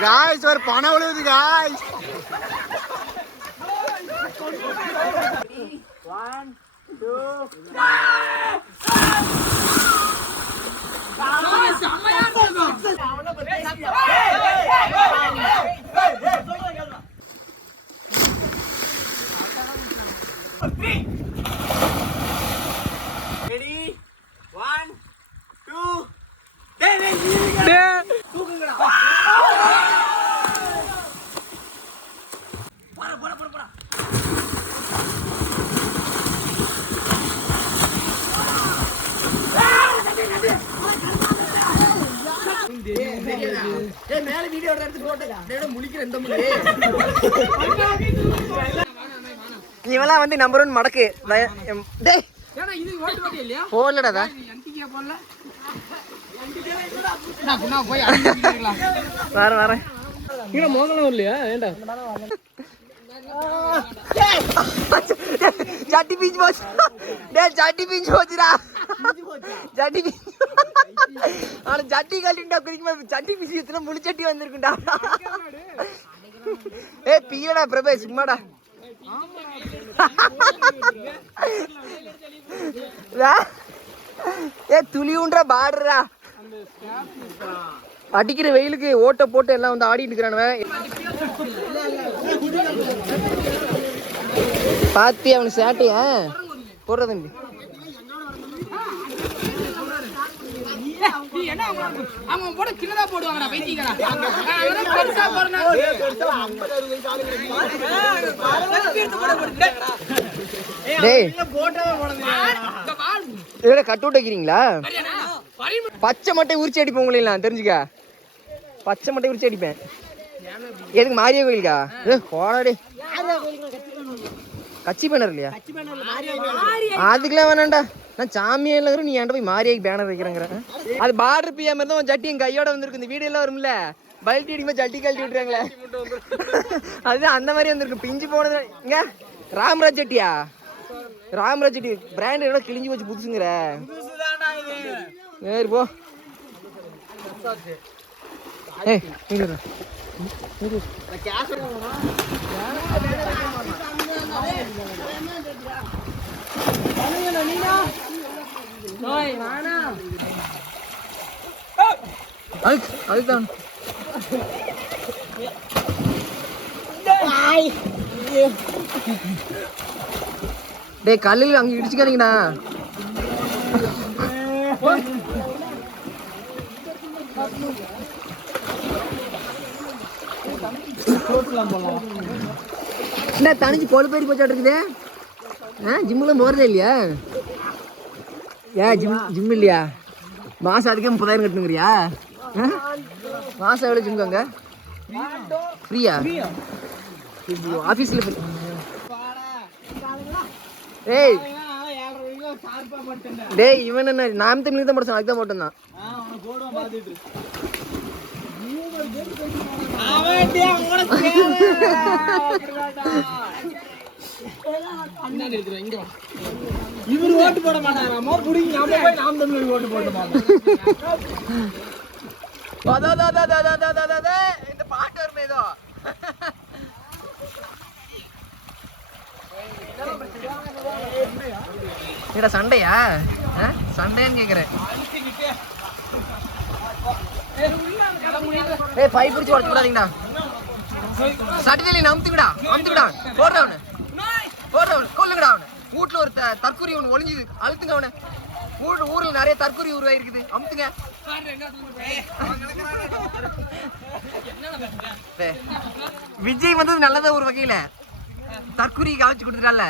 Guys और पाना बोले गाइस 1 2 Ready 1 2 இவெல்லாம் வந்து நம்பர் 1 மடக்கு டேய் ஏனா இது ஓட்டு ஓட்டி இல்லையா போடலடா என்டிகே போடல நான் போய் அடிக்கலாம் வர இங்க மோகனம் இல்லையா ஏண்டா ஜட்டி பீச் போச்சு டேய் ஜட்டி பீச் போச்சுடா ஜட்டி பீச் ஆனா ஜட்டி கழட்டிட்டா குதிக்குமா ஜட்டி பீச் எத்தனை முழு சட்டி வந்திருக்குடா ஏய் பீடா பிரபே சும்மாடா ஏ துளி உண்டா பாடுறா அடிக்கிற வெயிலுக்கு ஓட்ட போட்டு எல்லாம் வந்து ஆடிட்டு இருக்கிறானுவன் பாத்தி அவனுக்கு சேட்டையா போடுறதுங்க கட் அவுட் வைக்கிறீங்களா பச்சை மட்டை உரிச்சு அடிப்பேன் உங்களை தெரிஞ்சுக்க பச்சை மட்டை உரிச்சு அடிப்பேன் எதுக்கு மாரியா கோயிலுக்கா கோடாடே கட்சி பேனர் இல்லையா அதுக்கெல்லாம் வேணாண்டா நான் சாமியா இல்ல நீ ஏன்டா போய் மாரியாக்கு பேனர் வைக்கிறேங்கிற அது பார்டர் பிஎம் இருந்தா உன் ஜட்டி என் கையோட வந்திருக்கு இந்த வீடியோ எல்லாம் வரும்ல பல்ட்டி அடிக்கும்போது ஜட்டி கழட்டி விட்டுறாங்களே அதுதான் அந்த மாதிரி வந்திருக்கு பிஞ்சு போனது இங்க ராம்ராஜ் ஜட்டியா ராம்ராஜ் ஜட்டி பிராண்ட் எவ்வளோ கிழிஞ்சு வச்சு புதுசுங்கிற சரி போ அதுதான் டேய் கல்லில் அங்க இடிச்சுக்காதீங்கண்ணா என்ன தனிச்சு பொழு பேரி போச்சாட்டு இருக்குது ஜிம்முலாம் போறதே இல்லையா ஏன் ஜிம் இல்லையா மாசம் அதுக்கே 30,000 கட்டணுங்கிறியா மாசம் எவ்வளோ ஜிம்காங்க ஃப்ரீயா ஆஃபீஸில் ஏய் டேய் இவன் என்ன நான் தமிழ் தான் படிச்சான் அதுக்கு தான் போட்டேன் இவரு ஓட்டு போட மாட்டாராமா புடிங்க நாம போய் நாம் தமிழ் ஓட்டு போட மாட்டோம் இந்த பாட்டு வருமே ஏதோ என்னடா சண்டையா சண்டைன்னு கேக்குறேன் ஏய் பை பிடிச்சு உடச்சு விடாதீங்கடா சட்டில நமுத்துங்கடா போடுறவனு கொல்லுங்கடா அவனு வீட்டுல ஒரு தற்கொலை ஒன்று ஒளிஞ்சுது அழுத்துங்க அவனை ஊர்ல நிறைய தற்கொலை உருவாயிருக்குது அமுத்துங்க விஜய் வந்தது நல்லதா ஒரு வகையில தற்கொலை காமிச்சு கொடுத்துட்டால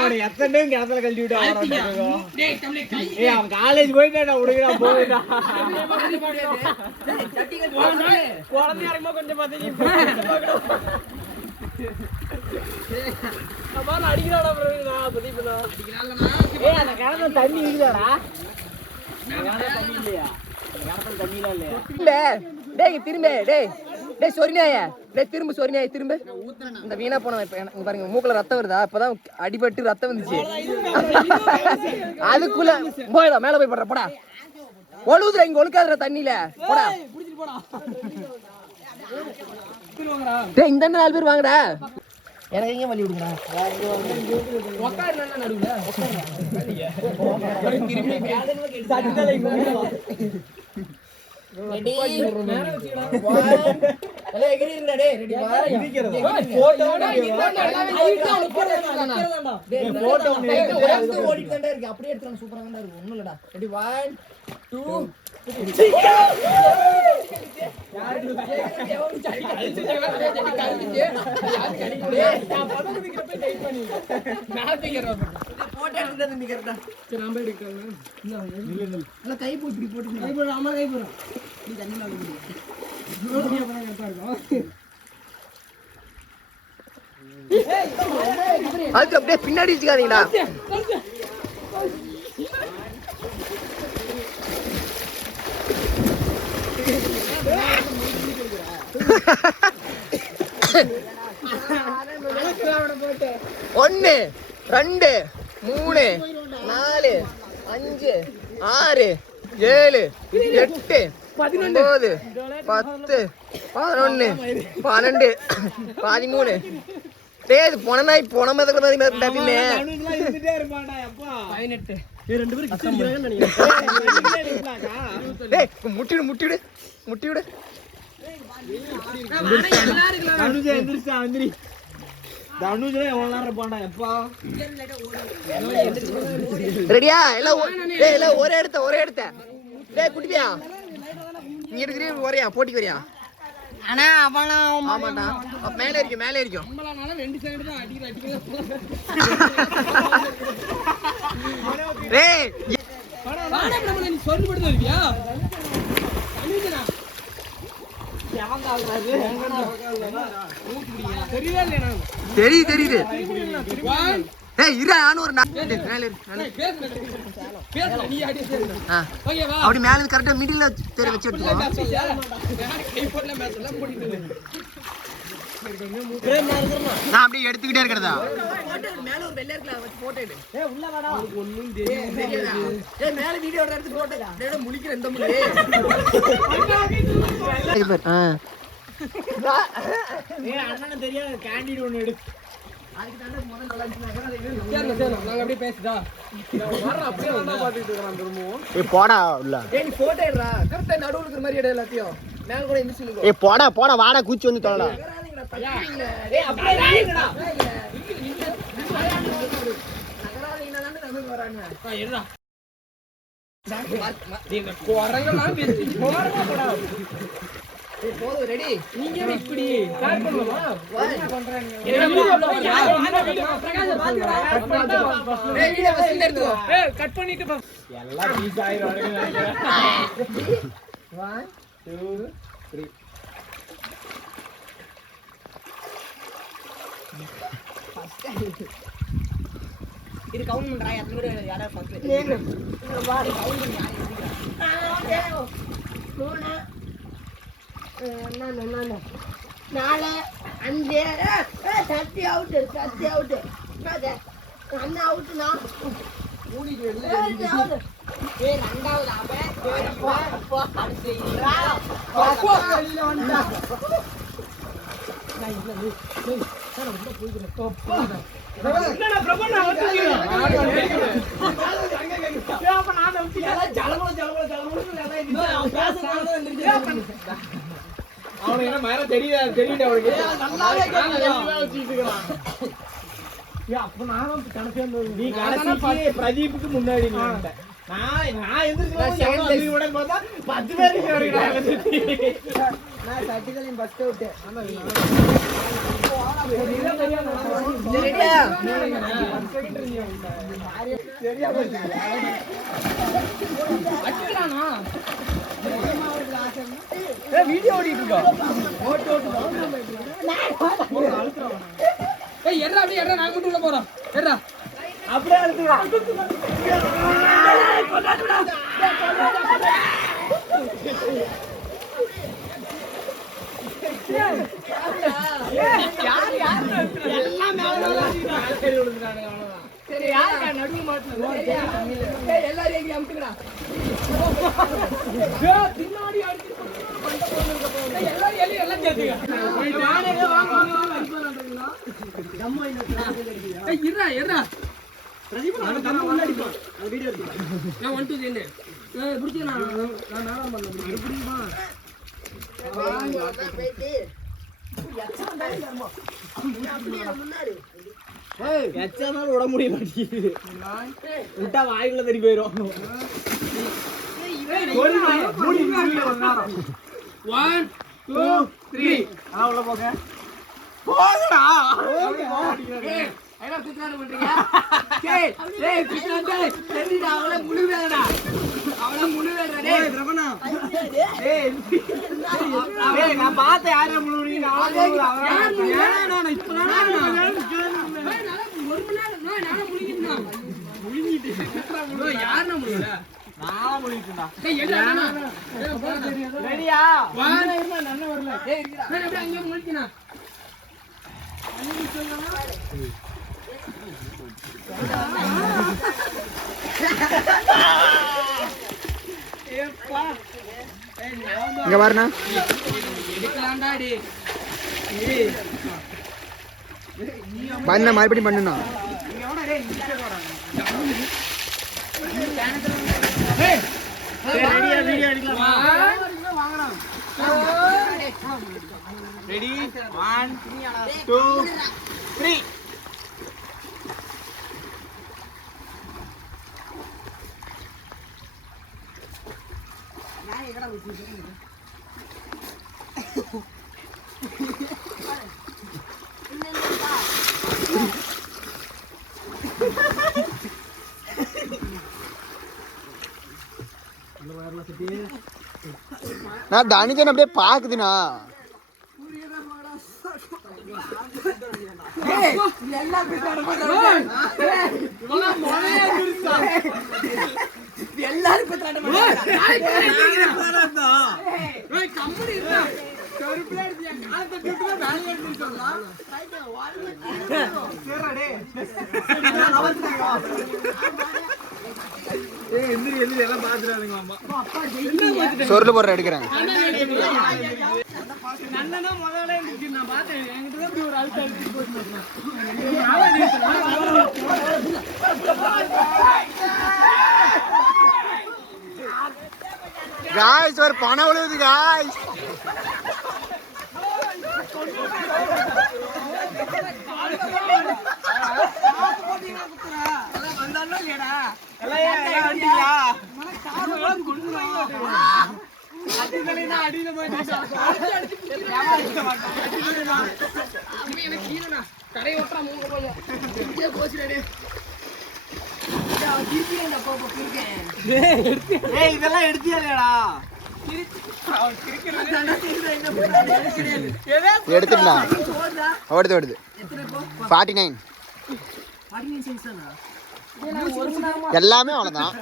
அவனை எத்தனை டைம் கிணத்துல கழட்டி விட்டு அவன் காலேஜ் போயிட்டா உடுக்கா போயிட்டா குழந்தை இறங்குமா கொஞ்சம் அடிக்கிறாடா அந்த கிணத்துல தண்ணி இருக்குதாடா தண்ணி இல்லையா தண்ணிலாம் இல்லையா திரும்ப டேய் சொரிநாயே டேய் திரும்ப சொரிநாயே திரும்ப இந்த வீணா போன இப்ப பாருங்க மூக்குல ரத்தம் வருதா அப்பதான் அடிபட்டு ரத்தம் வந்துச்சு அதுக்குள்ள போய்டா மேல போய் போடுற போடா ஒழுகுதுடா இங்க ஒழுக்காதுடா தண்ணியில போடா டேய் இந்த 4 பேர் வாங்கடா எனக்கு எங்க வழி விடுங்கடா உட்காரு நல்லா நடுவுல ரெடி எகிரி இருடா டேய் ரெடி வா போட்டோ ஓடிட்டு தான்டா இருக்கு அப்படியே எடுத்துறேன் சூப்பரா தான்டா இருக்கு ஒண்ணும் இல்லடா ரெடி 1 2 அதுக்கு அப்படியே பின்னாடி வச்சுக்காதீங்கடா ஒன்னு 2 3 4 5 6 7 8 9 10 11 12 13 டேய் போன நாய் போன மாதிரி மாதிரி டப்பிமே 18 ரெண்டு பேரும் கிட்ட இருக்கறாங்கன்னு நினைக்கிறேன் டேய் முட்டிடு தனுஜா எந்திரிச்சா எந்திரி தனுஜா எவ்வளவு நேரம் இருப்பான்டா எப்பா ரெடியா எல்லாம் ஒரே எடுத்த டேய் குட்டியா நீ எடுக்கறியா ஒரேயா போட்டிக்கு வரியா அண்ணா அவனா ஆமாடா மேலே இருக்கும் நம்மளானால 2 சைடு தான் அடிக்குது டேய் வாடா பிரபல நீ சொல்லி போடு வருவியா தனிதனா எவன் கால்றாரு தெரியவே இல்ல நான் தெரியுது ஏய் இரு நான் ஒரு மேலே பேசல நீ அடி ஓகேவா அப்படி மேல கரெக்ட்டா மிடில்ல தெரி வச்சு எடுத்துக்கோ கை போடல மேட்ச்ல போடிட்டு நான் அப்படியே எடுத்துக்கிட்டே இருக்கறதா மேல ஒரு வெள்ளை இருக்கல வச்சு போட்டோ எடு ஏய் உள்ள வாடா ஒண்ணும் தெரியாது ஏய் மேல வீடியோ எடுத்து போட்டோ டேய் முழிக்கிற இந்த முள்ளே ஏய் அண்ணன் தெரியாது கேண்டிட் ஒன்னு எடு அதுக்கு தான முதல்ல நல்லா இருந்துச்சு சரி நாங்க அப்படியே பேசிடா வர அப்படியே வந்தா பாத்துட்டு இருக்கறான் திரும்பவும் ஏய் போடா உள்ள ஏய் நீ போட்டோ எடுடா கரெக்ட்டா நடுவுல இருக்கிற மாதிரி எடு எல்லாத்தையும் மேல கூட எந்திரிச்சு நில்லு ஏய் போடா வாடா கூச்சி வந்து தொலைடா ஏய் அப்படியே நில்லுடா நகராதீங்கனா தான் நமக்கு வராங்க எடுடா நீங்க குறங்கலாம் பேசி போடா ஏய் போடு ரெடி நீங்க இப்படி ஸ்டார்ட் பண்ணலாமா என்ன பண்றாங்க பிரகாஷ் பாத்துடா ஏய் வீடியோ பஸ்ல எடுத்துக்கோ ஏய் கட் பண்ணிட்டு எல்லாம் பீஸ் ஆயிரோன்னு நினைக்கிறேன் 1 2 3 ஃபர்ஸ்ட் இது கவுண்ட் பண்றா எத்தனை பேர் யாரா ஃபர்ஸ்ட் நீங்க வாடி கவுண்ட் பண்ணி யாரா 3 4 5 சத்தி அவுட் அண்ணா அவுட்னா மூடிட்டு வரல ஏய் ரெண்டாவது அப்ப அடிச்சீங்களா அப்பா வெளியில வந்தா நான் இல்ல டேய் சார் ரொம்ப போயிடுறேன் அப்பா என்னடா பிரபண்ணா வந்துட்டீங்க ஏய் அப்ப நான் வந்துட்டேன் ஜலமல நான் பேசறதே எந்திரிச்சு அவனுக்கு என்ன மேல தெரியுது அவனுக்கு நல்லாவே வச்சிட்டு இருக்கான் ஏய் அப்ப நானும் கணக்கே நீ கணக்கு பிரதீப்புக்கு முன்னாடி நீ வந்த நான் எந்திரிச்சு பார்த்தா 10 பேர் இருக்காங்க வீடியோ ஓடிட்டு இருக்கா எறா அப்படியே எறா நாங்க மட்டும் உள்ள போறோம் எறா அப்படியே அழுத்துடா யார் யார் எல்லாம் மேல சரி விழுந்துறானுங்க அவ்வளவுதான் சரி யார் நடுவுல மாட்டணும் எல்லாரும் எங்க அமுக்குடா பின்னாடி அடிச்சு எல்லாரும் எலி எல்லாம் சேர்த்துங்க நானே வாங்க ஏய் இருடா இருடா பிரதீப் நான் தம்பி உள்ள அடிப்போம் அந்த வீடியோ எடுத்து நான் 1 2 3 ஏய் புடிச்சு நான் நாலாம் பண்ணல மறுபடியுமா வாங்க போயிட்டு எச்சானாலும் விட முடிய மாட்டேங்குது விட்டா வாய்க்குள்ள தெரி போயிடும் 1 2 3 உள்ள போங்க போங்கடா என்ன குத்துறாரு பண்றீங்க டேய் டேய் குத்துறாரு தெரியுடா அவளே முழுவேடா அவளே முழுவேடா டேய் பிரபனா டேய் டேய் நான் பார்த்த யார முழுறீங்க நான் இப்ப நான் ஒரு மணி நேரம் நான் முழுகிட்டேனா முழுகிட்டே யாரன முழுகல நான் முழுகிட்டேன்டா டேய் எடா ரெடியா வாங்க இருமா நன்ன வரல டேய் இருக்கடா நான் அப்படியே அங்க முழுகினா இங்க பாருண்ணா பண்ண மறுபடியும் பண்ணுண்ணா ரெடி 1 2 3 நான் தனிஜன் அப்படியே பாக்குதுண்ணா சொர்ல போடுற எடுக்கிறேன் காய்ஸ் ஒரு பணம் விழுவுது காய்ஸ் இதெல்லாம் எடுத்தியாடா எடுத்துடா ஓடுது ஓடுது 49 எல்லாமே அவ்வளவுதான்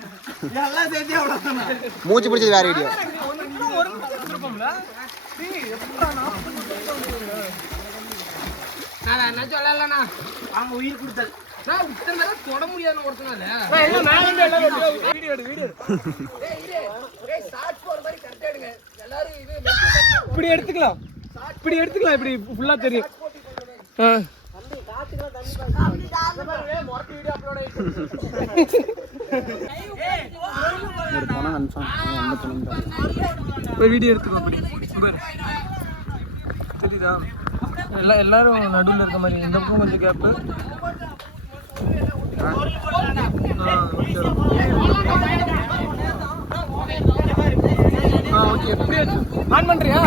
மூச்சு பிடிச்சது வேற வீடியோ என்ன சொல்லலண்ணா அவங்க உயிர் கொடுத்தது தொட முடியாது ஒருத்தனால இப்படி எடுத்துக்கலாம் இப்படி ஃபுல்லா தெரியும் வீடியோ எடுத்துக்கலாம் தெரியுதா எல்லாரும் நடுவில் இருக்க மாதிரி இந்த பக்கம் கொஞ்சம் கேப்பு ஓகே எப்படி ஆன் பண்றியா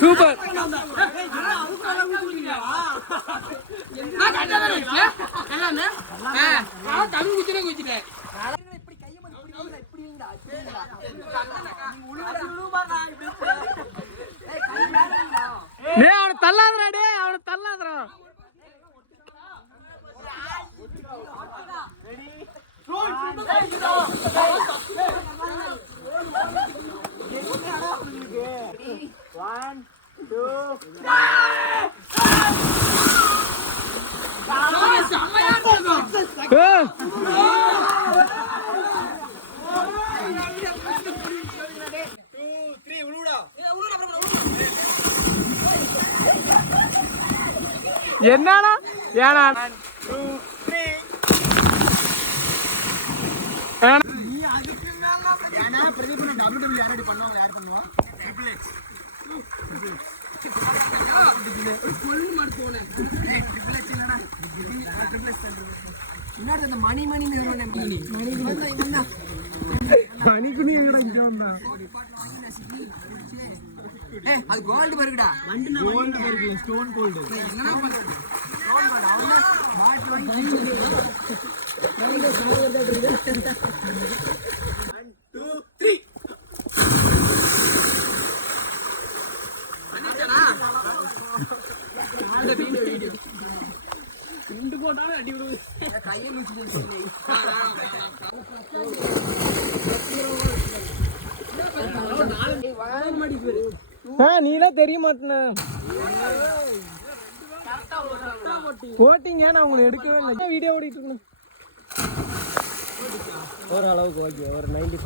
சூப்பர். அவனை தள்ளாதரா, டே அவனை தள்ளாதரா. என்னடா ஏனா மணி மணி அது கோல்டு வருகுடா. கோல்டு வருகுல, ஸ்டோன் கோல்டு. என்னடா பண்ற? ஸ்டோன் கோல்டு அவனா மாட் வாங்கி 1 2 3 அண்ணா அந்த வீடியோ ரெண்டு போட்டானே அடி விடுது. கையை லூச்சு நீலாம் தெரிய மாட்டேன போட்டிங்க. நான் உங்களை எடுக்கவே இல்லை, வீடியோ ஓடிட்டு இருக்கணும். ஓரளவுக்கு ஓகே. ஒரு 90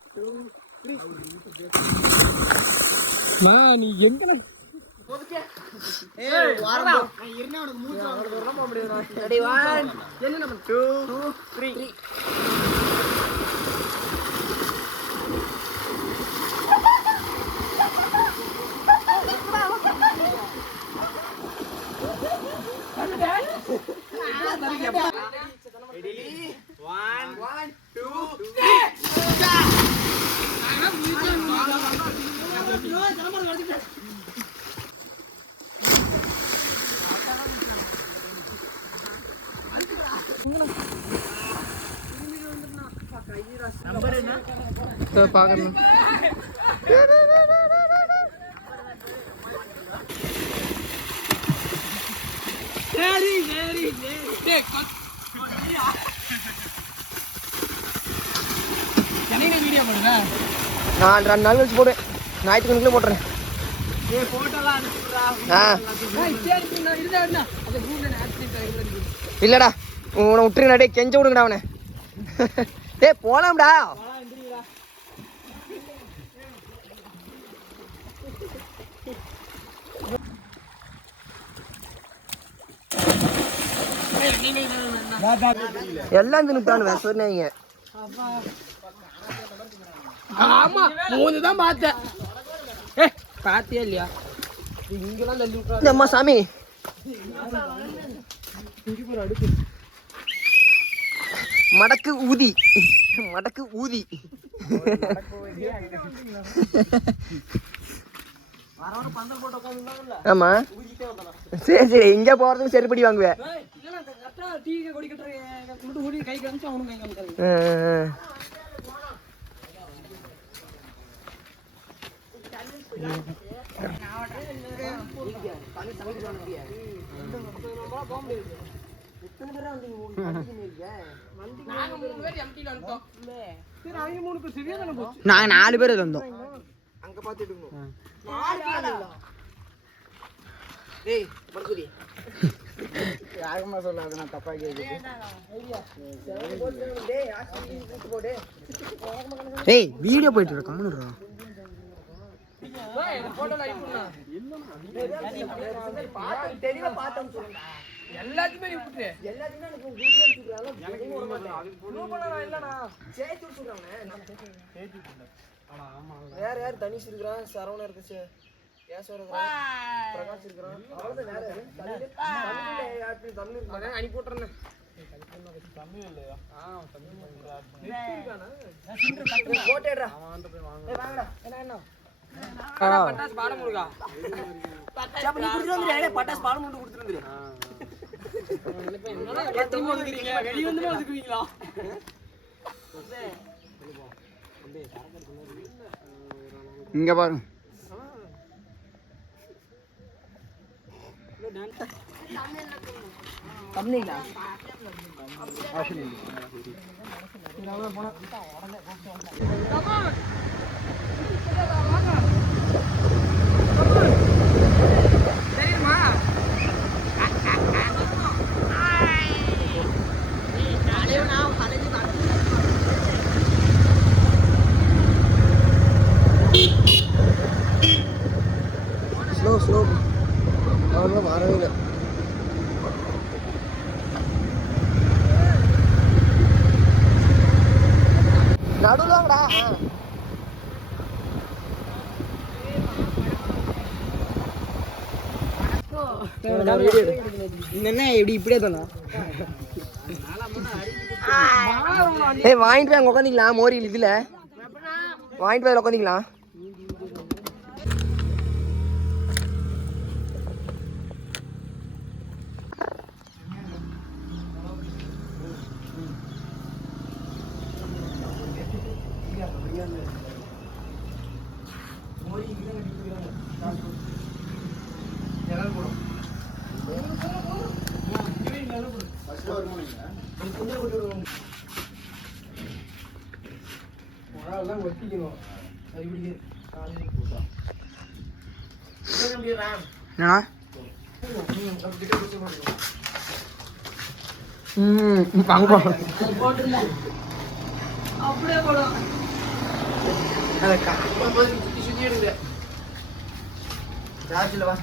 நீ எங்க பார்க்கணும். நான் 2 நாள் கழிச்சு போடுவேன். ஞாயிற்றுக்கிழமை போட்டுறேன். இல்லடா உன்னை விட்டுருங்கடா. டே கெஞ்ச விடுங்கடா அவனை. டே போலாம்டா. எல்லாம் தின்னுட்டானுவேன் சொன்னீங்க. ஆமா 3 தான் பார்த்தேன். பாத்தியா இல்லையா? இங்கெல்லாம் தள்ளி விட்டுறாரு. அம்மா சாமி மடக்கு ஊதி மடக்கு ஊதி. ஆமா சரி சரி எங்க போறதுக்கு சரிப்படி வாங்குவேன். நாங்க 4 பேர் வந்தோம். அங்க பாத்துட்டு டேய் மர்குடி யாருமா சொல்லாத நான் தப்பா கேக்குது. டேய் வீடியோ போயிட்டு இருக்கு கம்முனுடா. போட்டோ லைக் பண்ணா பாத்து தெளிவா பார்த்தோம் சொல்லுங்க. எல்லாத்தையுமே நீ விட்டுரு. எல்லாத்தையுமே எனக்கு குரூப்ல அனுப்பிடுறாங்க. எனக்கு ஒரு மாட்டேன். அது குரூப்ல நான் இல்லடா. சேத்து சொல்றானே. நான் சேத்து விட்டேன். ஆமா. யார் தனிஷ் இருக்கறான், சரவணன் இருக்கு. ஏசோர் இருக்கறான். பிரகாஷ் இருக்கறான். அவ்வளவுதான் வேற யாரு? தமிழ்ல யாரு தமிழ் இருக்கானே அனுப்பி போட்றேன். தமிழ் இல்லையா? தமிழ் இருக்கானா? போட்டேடா. அவன் வந்து போய் வாங்க. ஏய் வாங்கடா. என்ன பட்டாஸ் பாடம் முருகா. பட்டாஸ் நீ குடுத்துறீங்க. பட்டாஸ் பாடம் முண்டு குடுத்துறீங்க. இப்ப என்னடா எத்தனை ஒதுக்குறீங்க? வெளிய வந்து ஒதுக்குவீங்களா? இங்க பாருங்க. தமிழ்ல ஸ்லோ அவனும் வரவே இல்லை. நடுவில் வாங்கடா. என்ன இப்படி இப்படியே தானா? ஏய் வாங்கிட்டு போய் அங்கே உட்காந்துக்கலாம். மோரியில் இதில் வாங்கிட்டு போய் உட்காந்துக்கலாம். என்னண்ணா? அப்படியே போடும். சுத்தி எடுங்க. சார்ஜில் வா.